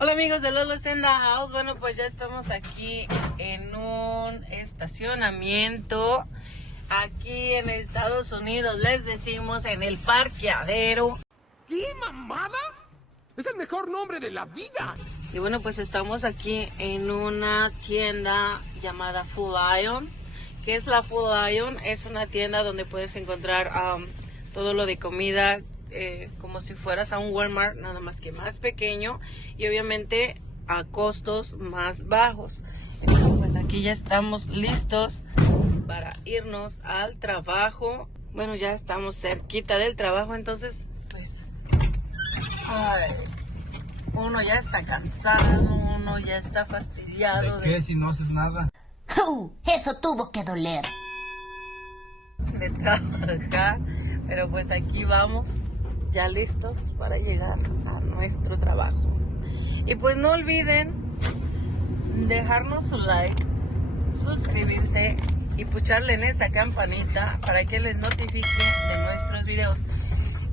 Hola amigos de Lolo's in the House. Bueno, pues ya estamos aquí en un estacionamiento aquí en Estados Unidos. Les decimos en el parqueadero. ¿Qué mamada? Es el mejor nombre de la vida. Y bueno, pues estamos aquí en una tienda llamada Full Ion. ¿Qué es la Full Ion? Es una tienda donde puedes encontrar todo lo de comida, como si fueras a un Walmart, nada más que más pequeño y obviamente a costos más bajos. Entonces, pues aquí ya estamos listos para irnos al trabajo. Bueno, ya estamos cerquita del trabajo, entonces pues uno ya está cansado, uno ya está fastidiado. ¿De qué si no haces nada? Eso tuvo que doler. De trabajar, pero pues aquí vamos ya listos para llegar a nuestro trabajo. Y pues no olviden dejarnos su like, suscribirse y pucharle en esa campanita para que les notifique de nuestros videos.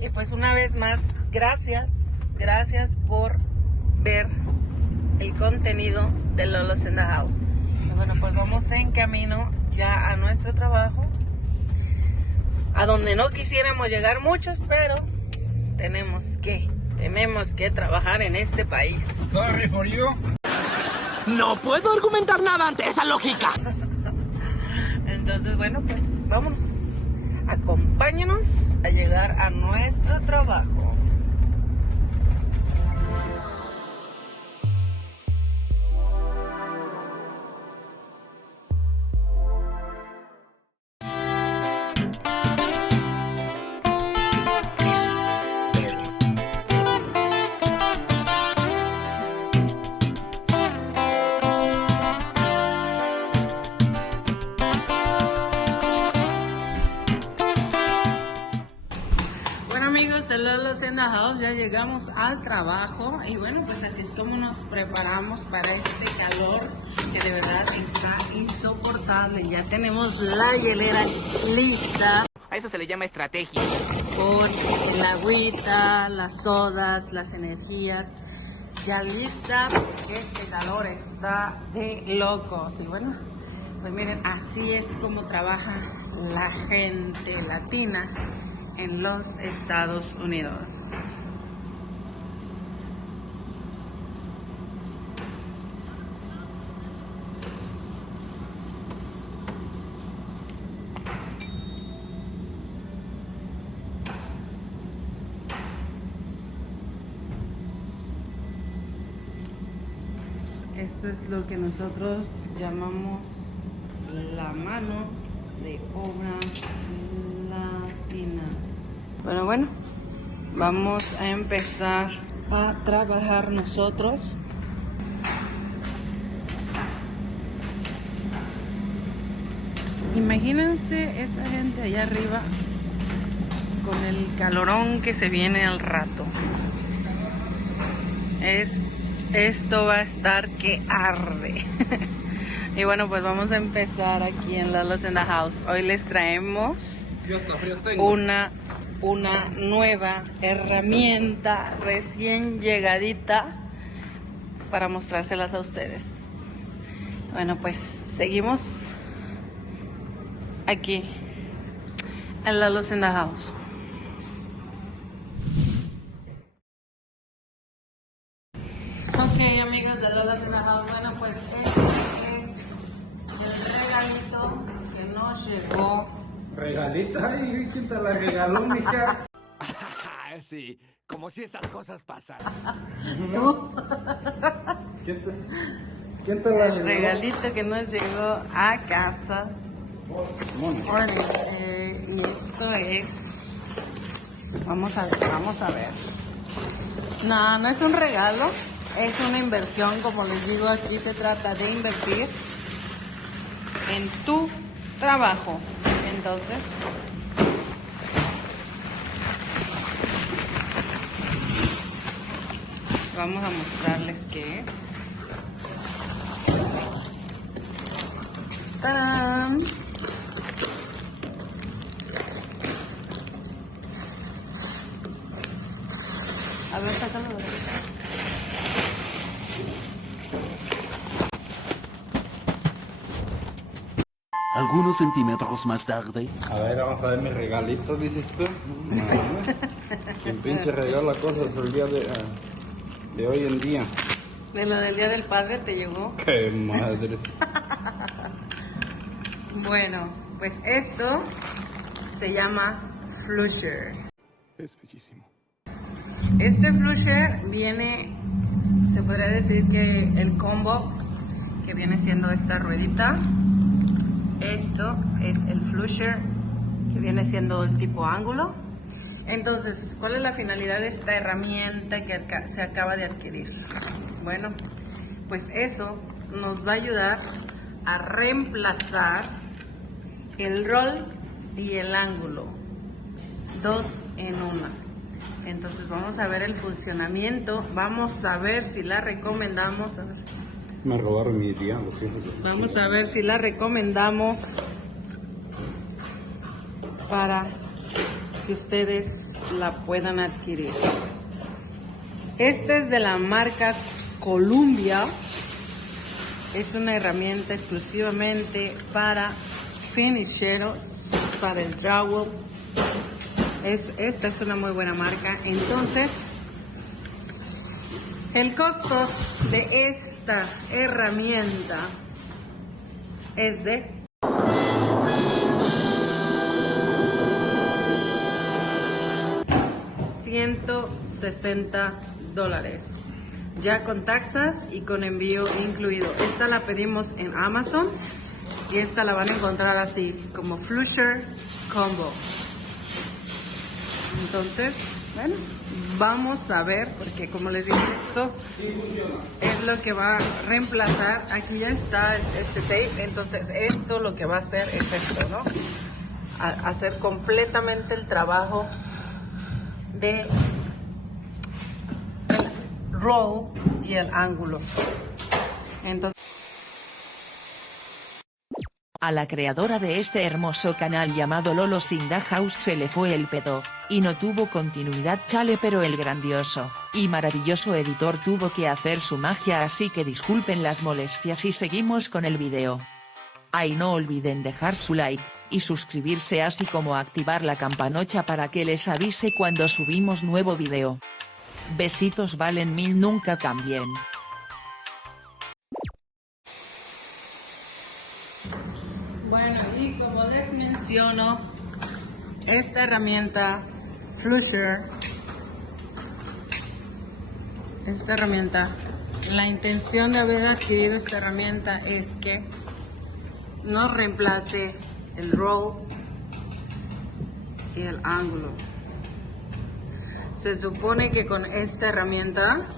Y pues una vez más, gracias por ver el contenido de Lolo's in the House. Y bueno, pues vamos en camino ya a nuestro trabajo, a donde no quisiéramos llegar muchos, pero tenemos que trabajar en este país. Sorry for you. No puedo argumentar nada ante esa lógica. Entonces, bueno, pues vámonos. Acompáñenos a llegar a nuestro trabajo. Amigos de Lolo's in the House, ya llegamos al trabajo y bueno, pues así es como nos preparamos para este calor que de verdad está insoportable. Ya tenemos la hielera lista. A eso se le llama estrategia. Con el agüita, las sodas, las energías, ya lista. Este calor está de locos. Y bueno, pues miren, así es como trabaja la gente latina en los Estados Unidos. Esto es lo que nosotros llamamos la mano de obra latina. Bueno, vamos a empezar a trabajar nosotros. Imagínense esa gente allá arriba con el calorón que se viene al rato. Esto va a estar que arde. Y bueno, pues vamos a empezar aquí en Lolo's in the House. Hoy les traemos una nueva herramienta recién llegadita para mostrárselas a ustedes. Bueno, pues seguimos aquí en Lolo's in the House. Ok, amigos de Lolo's in the House, bueno, pues este es el regalito que nos llegó. Regalita, ay, ¿quién te la regaló, mija? Sí, como si estas cosas pasan. ¿Tú? ¿Quién te la El regaló? regalito que nos llegó a casa. Y esto es... Vamos a ver. No es un regalo, es una inversión. Como les digo, aquí se trata de invertir en tu trabajo. Entonces, vamos a mostrarles qué es. ¡Tarán! A ver, sácalo de ahí. Algunos centímetros más tarde. A ver, vamos a ver mi regalito, dices tú. Quien pinche regala cosas el día de hoy en día. De lo del Día del Padre te llegó. ¡Qué madre! Bueno, pues esto se llama Flusher. Es bellísimo. Este Flusher viene, se podría decir que el combo que viene siendo esta ruedita. Esto es el Flusher que viene siendo el tipo ángulo. Entonces, ¿cuál es la finalidad de esta herramienta que se acaba de adquirir? Bueno, pues eso nos va a ayudar a reemplazar el roll y el ángulo, 2 en 1. Entonces vamos a ver el funcionamiento, vamos a ver si la recomendamos. A ver. Me robaron mi día, lo siento. Vamos a ver si la recomendamos para que ustedes la puedan adquirir. Esta es de la marca Columbia. Es una herramienta exclusivamente para finisheros, para el drywall. Esta es una muy buena marca. Entonces, el costo de esta herramienta es de $160, ya con taxas y con envío incluido. Esta la pedimos en Amazon y esta la van a encontrar así como Flusher Combo. Entonces, bueno, vamos a ver, porque como les dije, esto es lo que va a reemplazar. Aquí ya está este tape, entonces esto lo que va a hacer es esto, ¿no? Hacer completamente el trabajo de el roll y el ángulo. Entonces, a la creadora de este hermoso canal llamado Lolo Sinda House se le fue el pedo, y no tuvo continuidad chale, pero el grandioso y maravilloso editor tuvo que hacer su magia, así que disculpen las molestias y seguimos con el video. Ay, no olviden dejar su like y suscribirse, así como activar la campanocha para que les avise cuando subimos nuevo video. Besitos valen 1000, nunca cambien. bueno, y como les menciono, esta herramienta Flusher, la intención de haber adquirido esta herramienta es que nos reemplace el roll y el ángulo. Se supone que con esta herramienta,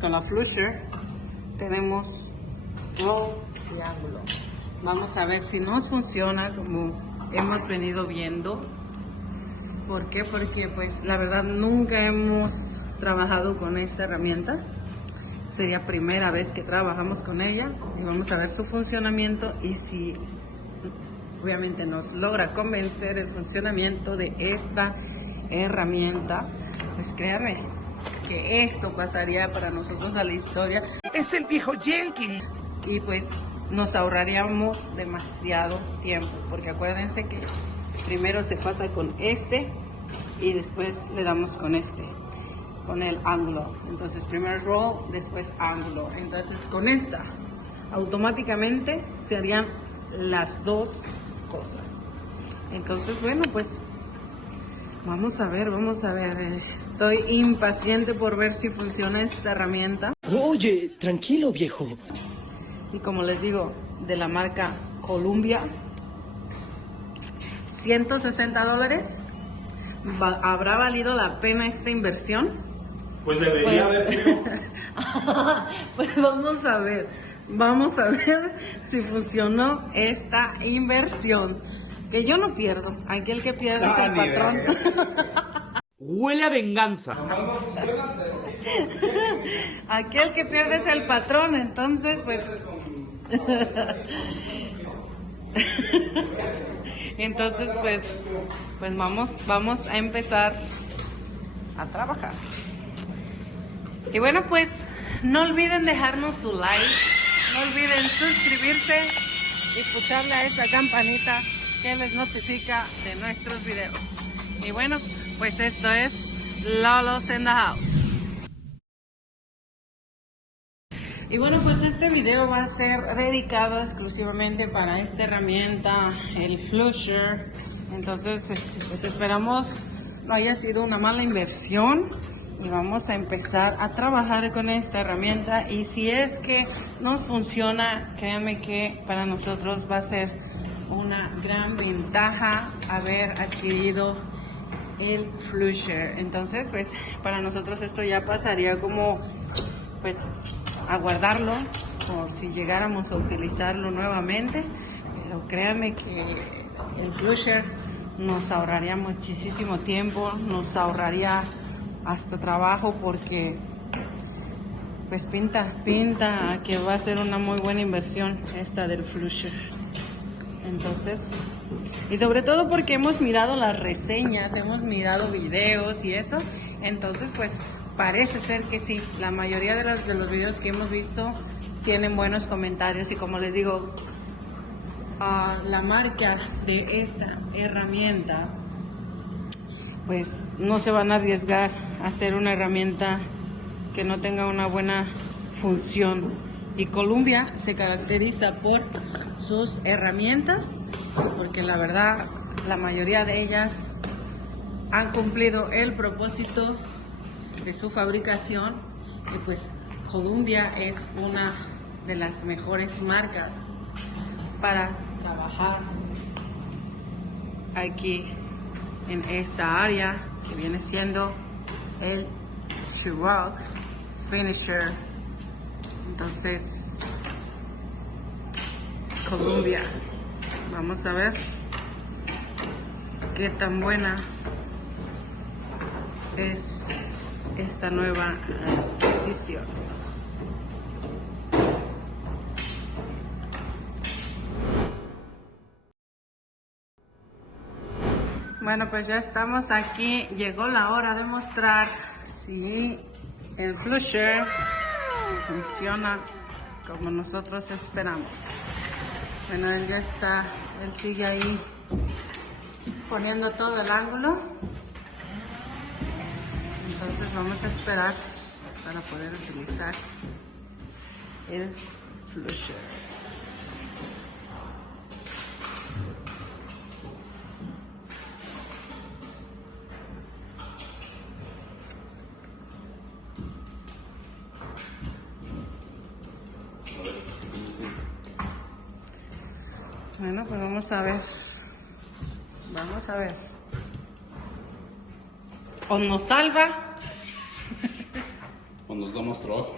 con la Flusher, tenemos roll y ángulo. Vamos a ver si nos funciona como hemos venido viendo. ¿Por qué? Porque pues la verdad nunca hemos trabajado con esta herramienta. Sería primera vez que trabajamos con ella y vamos a ver su funcionamiento, y si obviamente nos logra convencer el funcionamiento de esta herramienta, pues créanme que esto pasaría para nosotros a la historia. Es el viejo Jenkins. Y pues nos ahorraríamos demasiado tiempo, porque acuérdense que primero se pasa con este y después le damos con este, con el ángulo. Entonces primero roll, después ángulo. Entonces con esta automáticamente se harían las dos cosas. Entonces bueno, pues vamos a ver. Estoy impaciente por ver si funciona esta herramienta. Oye, tranquilo, viejo. Y como les digo, de la marca Columbia, $160. ¿Habrá valido la pena esta inversión? Pues debería haber sido. Pues vamos a ver si funcionó esta inversión. Que yo no pierdo, aquel que pierde es el patrón. Huele a venganza. Aquel que pierde es el patrón, entonces pues... Entonces pues vamos a empezar a trabajar. Y bueno, pues no olviden dejarnos su like, no olviden suscribirse y pucharle a esa campanita que les notifica de nuestros videos. Y bueno, pues esto es Lolos in the House. Y bueno, pues este video va a ser dedicado exclusivamente para esta herramienta, el Flusher. Entonces, pues esperamos no haya sido una mala inversión y vamos a empezar a trabajar con esta herramienta. Y si es que nos funciona, créanme que para nosotros va a ser una gran ventaja haber adquirido el Flusher. Entonces, pues para nosotros esto ya pasaría como, pues, a guardarlo por si llegáramos a utilizarlo nuevamente, pero créanme que el Flusher nos ahorraría muchísimo tiempo, nos ahorraría hasta trabajo, porque pues pinta a que va a ser una muy buena inversión esta del Flusher. Entonces, y sobre todo porque hemos mirado las reseñas, hemos mirado videos y eso, entonces pues parece ser que sí, la mayoría de los videos que hemos visto tienen buenos comentarios. Y como les digo, la marca de esta herramienta, pues no se van a arriesgar a hacer una herramienta que no tenga una buena función. Y Columbia se caracteriza por sus herramientas, porque la verdad la mayoría de ellas han cumplido el propósito de su fabricación. Y pues Columbia es una de las mejores marcas para trabajar aquí en esta área que viene siendo el She-Rock Finisher. Entonces, Columbia, vamos a ver qué tan buena es esta nueva adquisición. Bueno, pues ya estamos aquí. Llegó la hora de mostrar si el Flusher funciona como nosotros esperamos. Bueno, él ya está, él sigue ahí poniendo todo el ángulo. Entonces vamos a esperar para poder utilizar el Flusher. Bueno, pues vamos a ver. Vamos a ver. O nos salva O nos da más trabajo.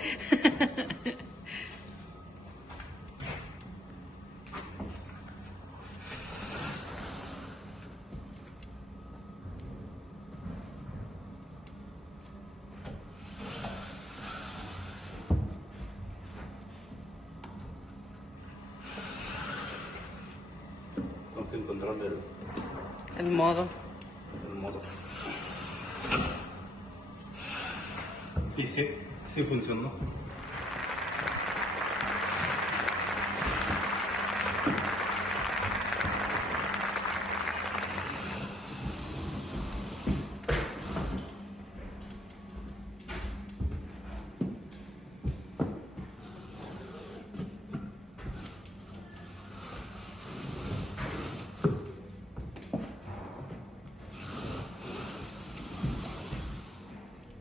Tengo que encontrar el modo. el modo. Y sí funcionó.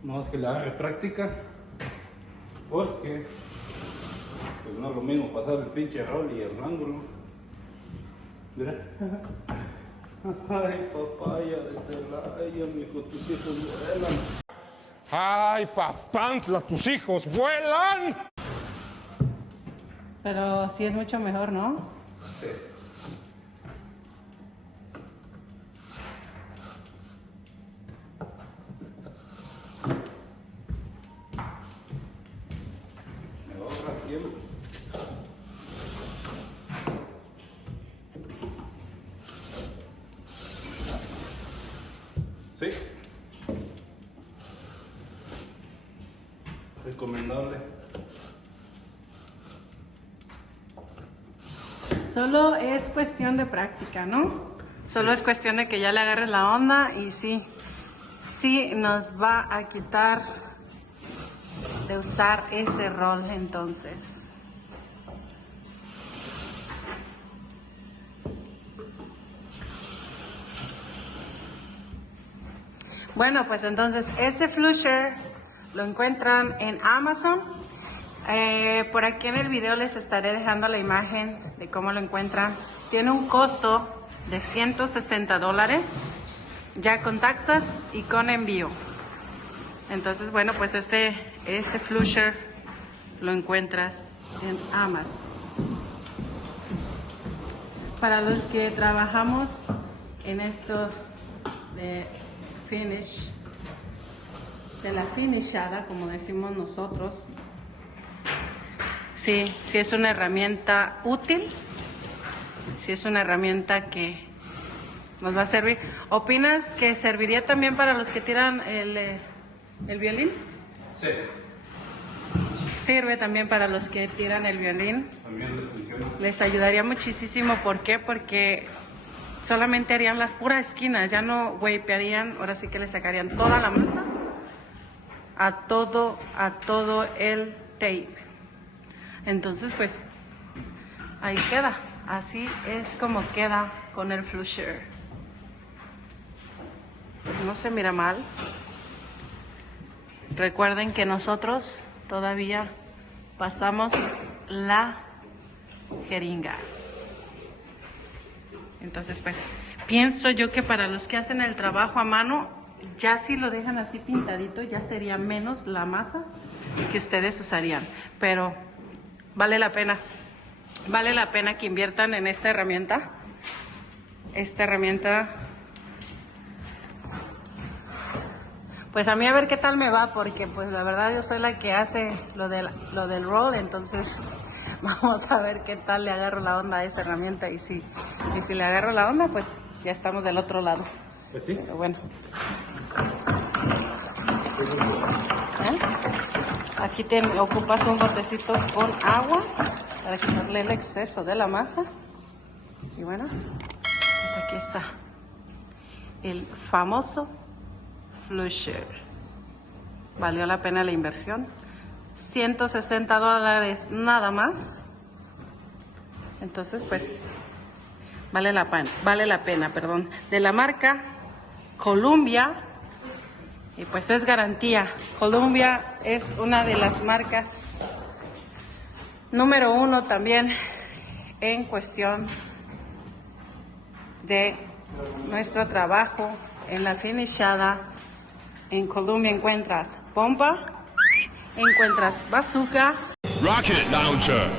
No es que le agarre práctica, porque pues no es lo mismo pasar el pinche rol y el ángulo. Mira. Ay, papaya de Celaya, mijo, tus hijos vuelan. ¡Ay, papantla, tus hijos vuelan! Pero sí es mucho mejor, ¿no? Sí. Me ahorra tiempo. Sí. Recomendable. Solo es cuestión de práctica, ¿no? Solo es cuestión de que ya le agarres la onda y sí nos va a quitar de usar ese rol entonces. Bueno, pues entonces ese flusher lo encuentran en Amazon. Por aquí en el video les estaré dejando la imagen de cómo lo encuentran. Tiene un costo de $160, ya con taxas y con envío. Entonces, bueno, pues ese flusher lo encuentras en Amazon. Para los que trabajamos en esto de finish, de la finishada, como decimos nosotros, sí es una herramienta útil, sí es una herramienta que nos va a servir. ¿Opinas que serviría también para los que tiran el violín? Sí. Sirve también para los que tiran el violín. También les funciona. Les ayudaría muchísimo. ¿Por qué? Porque solamente harían las puras esquinas, ya no wapearían, ahora sí que le sacarían toda la masa a todo el tape. Entonces, pues, ahí queda. Así es como queda con el flusher. No se mira mal. Recuerden que nosotros todavía pasamos la jeringa. Entonces, pues, pienso yo que para los que hacen el trabajo a mano, ya si lo dejan así pintadito, ya sería menos la masa que ustedes usarían. Pero vale la pena. Vale la pena que inviertan en esta herramienta. Esta herramienta, pues a mí a ver qué tal me va, porque pues la verdad yo soy la que hace lo del roll, entonces vamos a ver qué tal le agarro la onda a esa herramienta y si le agarro la onda, pues ya estamos del otro lado. Pues sí. Pero bueno. Aquí ocupas un botecito con agua para quitarle el exceso de la masa. Y bueno, pues aquí está el famoso flusher. Valió la pena la inversión. $160 nada más. Entonces, pues, vale la pena, perdón. De la marca Columbia. Y pues es garantía. Columbia es una de las marcas número 1 también en cuestión de nuestro trabajo en la finishada. En Columbia encuentras pompa, encuentras bazooka, Rocket Launcher.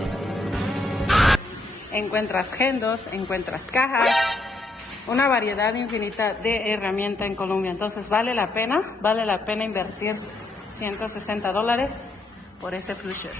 encuentras gendos, encuentras cajas, una variedad infinita de herramientas en Columbia. Entonces vale la pena invertir $160 por ese flusher.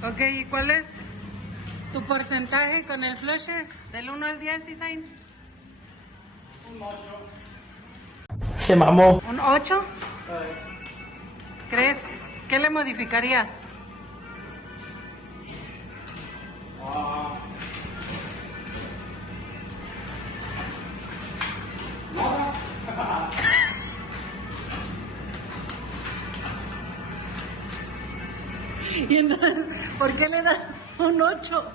Ok, ¿y cuál es tu porcentaje con el flusher? Del 1 al 10, Isaín. Se mamó. ¿Un 8? ¿Crees? ¿Qué le modificarías? Y entonces, ¿por qué le das un 8?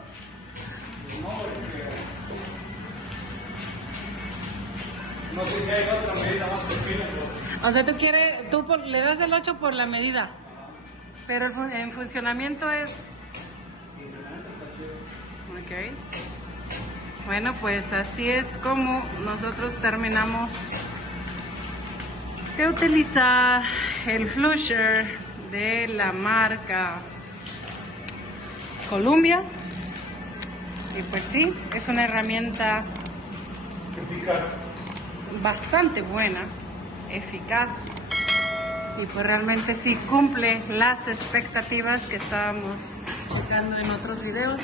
No sé si hay otra medida más pequeña. O sea, le das el 8 por la medida, pero en funcionamiento es... Ok. Bueno, pues así es como nosotros terminamos de utilizar el flusher de la marca Columbia. Y pues sí, es una herramienta Eficaz. bastante buena, eficaz, y pues realmente sí cumple las expectativas que estábamos checando en otros videos.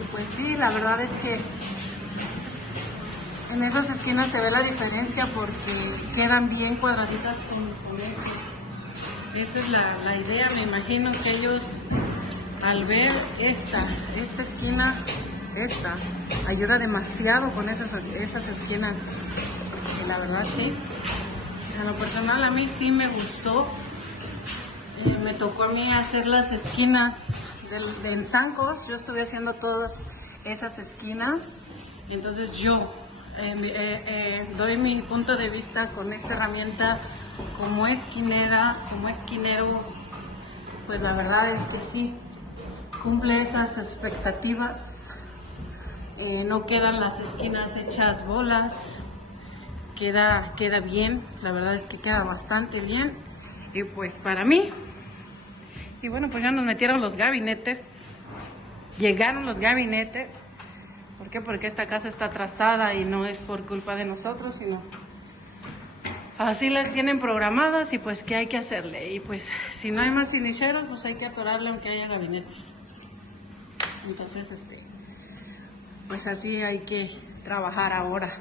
Y pues sí, la verdad es que en esas esquinas se ve la diferencia porque quedan bien cuadraditas con eso. Esa es la idea. Me imagino que ellos, al ver esta esquina, ayuda demasiado con esas esquinas. Y la verdad sí, a lo personal a mí sí me gustó. Me tocó a mí hacer las esquinas de zancos. Yo estuve haciendo todas esas esquinas. Entonces yo doy mi punto de vista con esta herramienta como esquinera, como esquinero. Pues la verdad es que sí, cumple esas expectativas. No quedan las esquinas hechas bolas, queda bien, la verdad es que queda bastante bien. Y pues para mí, y bueno, pues ya nos metieron los gabinetes, llegaron los gabinetes. ¿Por qué? Porque esta casa está atrasada y no es por culpa de nosotros, sino así las tienen programadas y pues ¿qué hay que hacerle? Y pues si no hay más finicheros, pues hay que atorarle aunque haya gabinetes. Entonces, pues así hay que trabajar ahora.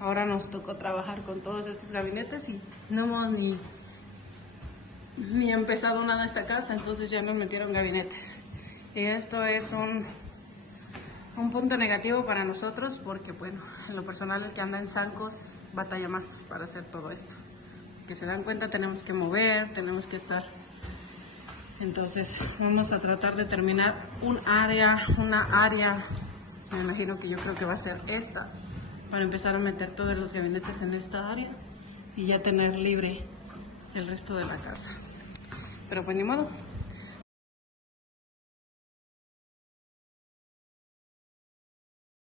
Ahora nos tocó trabajar con todos estos gabinetes y no hemos ni empezado nada esta casa, entonces ya nos metieron gabinetes. Y esto es un punto negativo para nosotros porque, bueno, en lo personal el que anda en zancos batalla más para hacer todo esto. Que se dan cuenta, tenemos que mover, tenemos que estar. Entonces vamos a tratar de terminar una área, me imagino que yo creo que va a ser esta, para empezar a meter todos los gabinetes en esta área y ya tener libre el resto de la casa. Pero pues ni modo,